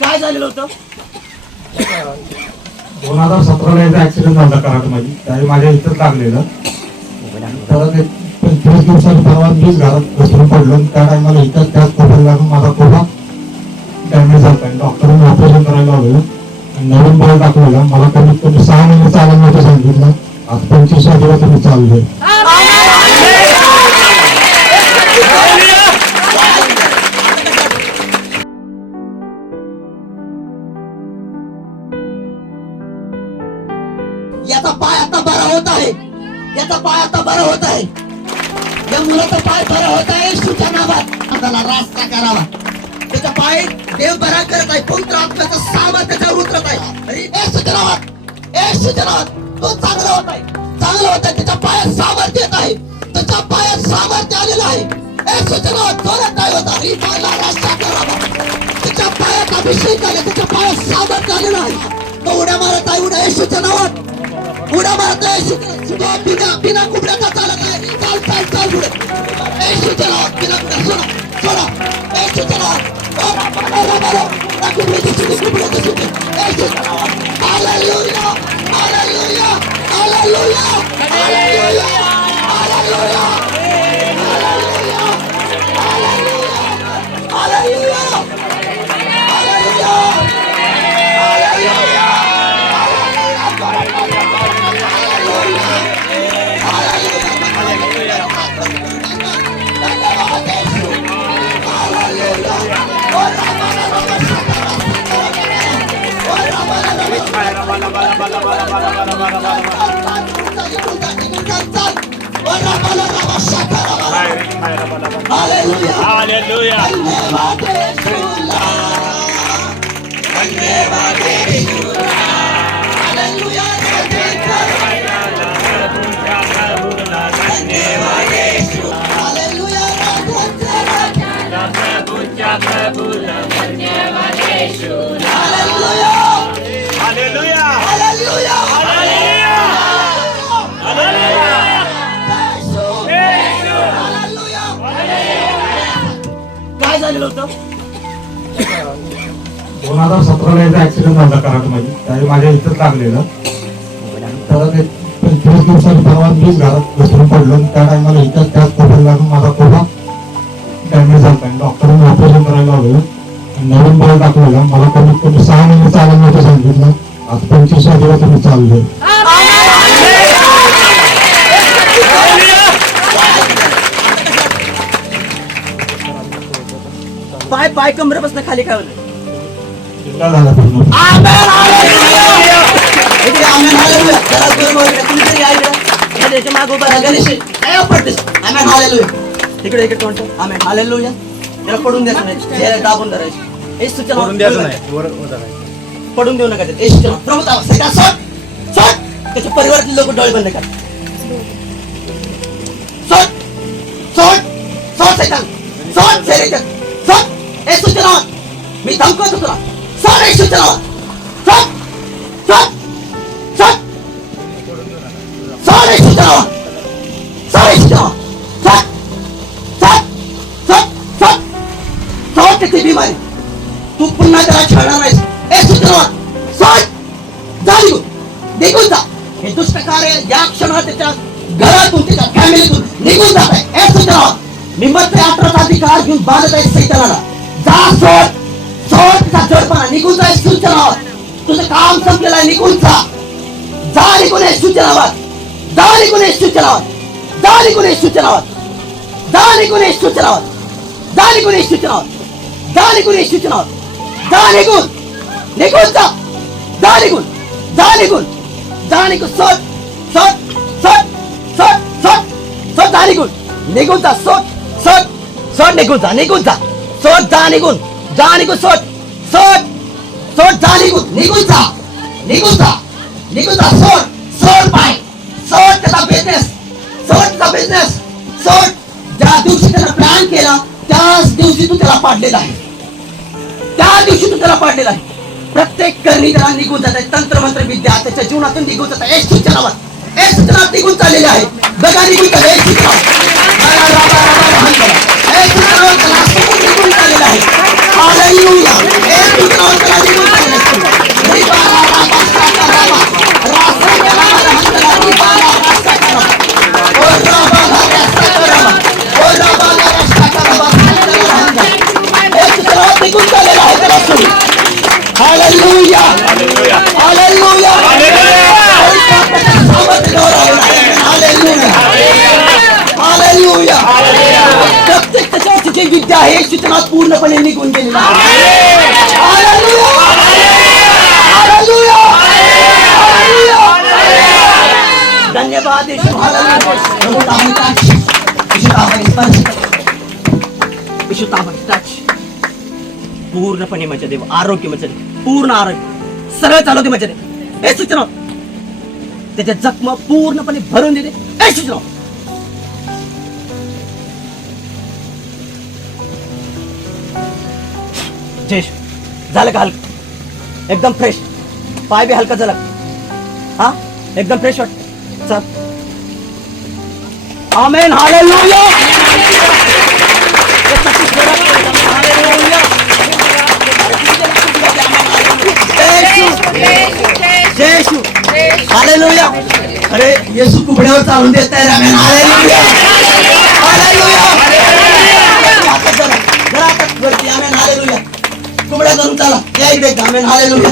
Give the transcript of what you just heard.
काय झालेलं होतं? 2017ला एकदा ऍक्सिडेंट झाला कराडमध्ये. त्यावेळी माझ्या इथंच लागलेलं. परत 25 दिवसांनी परवा मीच घरात घसरून पडलो. त्या टायमाला इथं त्याच कोपऱ्याला लागून माझा कोपरा डॅमेज झाला. डॉक्टरांनी ऑपरेशन करायला लावलेलं. नवीन बॉल टाकलेला. मला कमीत कमी 6 महिने चालायला नव्हतं सांगितलं. आज 25 दिवस मी चाललोय. याचा पाय आता बरा होत आहे. याचा पाय आता बरा होत आहे. या मुलाचा पाय बरा होत आहे. सुच्या नावात त्याला रास्ता करावा. त्याचा पाय देव बरा करत आहे. पवित्र आत्म्याचा सामर्थ्य त्याच्यावर उतरत आहे. आणि तो चांगला होत आहे. चांगला होत आहे. त्याच्या पायात सामर्थ्य येत आहे. त्याच्या पायात सामर्थ्य आलेलं आहे. जोरात काय होता रास्ता करावा. त्याच्या पायात अभिषेक आले. त्याच्या पायात सामर्थ्य आलेलं आहे. तो उड्या मारत आहे. उड्या येशूच्या नावात उड्या मारत आहे. बिना कुबड्याचा चालत आहे. चाल पुढे. येशूच्या नावात बिना कुबड्या सोडा. येशूच्या नावात hallelujah hallelujah hallelujah hallelujah hallelujah hallelujah काय झालेलं होतं? 2017ला एकदा ऍक्सिडेंट झाला कराडमध्ये. त्यावेळी माझ्या इथंच लागलेलं. परत 25 दिवसांनी परवा मीच घरात घसरून पडलो. त्या टायमाला इथं त्याच कोपऱ्याला लागून माझा कोपरा डॅमेज झाला. डॉक्टरांनी ऑपरेशन करायला लावलेलं. नवीन बॉल टाकलेला. मला कमीत कमी 6 महिने चालायला नव्हतं सांगितलं. आज 25 दिवस मी चाललोय. पाय कमरेपासून खाली काय होतं? जिल्हा झाला पूर्ण. इकडे तोंड हालेलुया. त्याला पडून द्यायचं नाही. दाबून धरायचं. पडून देऊ नका. त्याच्या परिवारातील लोक डोळे बंद करा. मी धमकवतो तुला. सोड येशूच्या नावात. सोड येशूच्या नावात. सोड येशूच्या नावात. सोड त्याची बिमारी. तू पुन्हा त्याला छळणार नाहीस. येशूच्या नावात. सोड. जा निघून जा. हे दुष्ट कार्य या क्षणात त्याच्या घरातून त्याच्या फॅमिलीतून निघून जात आहे. येशूच्या नावात. मी मध्य 18चा अधिकार घेऊन बांधत आहे सैतानाला. जा सोड. सोडचा जडपणा निघून जा. येशूच्या नावात. तुझं काम संपलेलं आहे. निघून जा. जा निघून येशूच्या नावात. जा निघून येशूच्या नावात. जा निघून येशूच्या नावात. जा निघून येशूच्या नावात. जा निघून येशूच्या नावात. जा निघून येशूच्या नावात. जा निघून. निघून जा. जा निघून. जा निघून. जा निघून. सोड. सोड. सोड. सोड. सोड. सोड. जा निघून. निघून जा. सोड. सोड. सोड. निघून जा. निघून जा. सोड. जा निघून. जा निघून. सोड. सोड. सोड. जा निघून. निघून जा. निघून जा. निघून जा. सोड. सोड पाय. सोड त्याचा बिझनेस. सोड त्याचा बिझनेस. सोड. ज्या दिवशी त्याला प्लॅन केला त्याच दिवशी तू त्याला पाडलेला आहे. त्या दिवशी तू त्याला पाडलेला आहे. प्रत्येक करणी त्याला निघून जात आहे. तंत्रमंत्र विद्या त्याच्या जीवनातून निघून जात आहे. येशूच्या नावात. येशूच्या नावात निघून चाललेले आहे. बघा निघून चालले. येशूच्या नावात. येशूच्या नावात त्याला निघून चाललेला आहे. हालेलुया. येशूच्या नावात त्याला प्रत्येक त्याच्यावरची जी विद्या आहे सूचनात पूर्णपणे निघून गेलेली आहे. हालेलुया! हालेलुया! हालेलुया! धन्यवाद येशू. हालेलुया. प्रभू ताबा touch. येशू ताबा स्पर्श कर. येशू ताबा touch. पूर्णपणे माझ्या देव आरोग्य माझ्या देव पूर्ण आरोग्य सरळ चालवते माझ्या देव हे सूचना त्याच्या जखमा पूर्णपणे भरून देते हे सूचना जयेश झालं का हलक एकदम फ्रेश पाय बी हलका झाला हा एकदम फ्रेश वाट चल आमेन हालेलुया येशू हालेलुया अरे येशू कुबड्यावर चालून देत आहे आमेन हालेलुया हालेलुया जरा आता वरती आमेन हालेलुया कुबड्या धरून चला या इकडे आमेन हालेलुया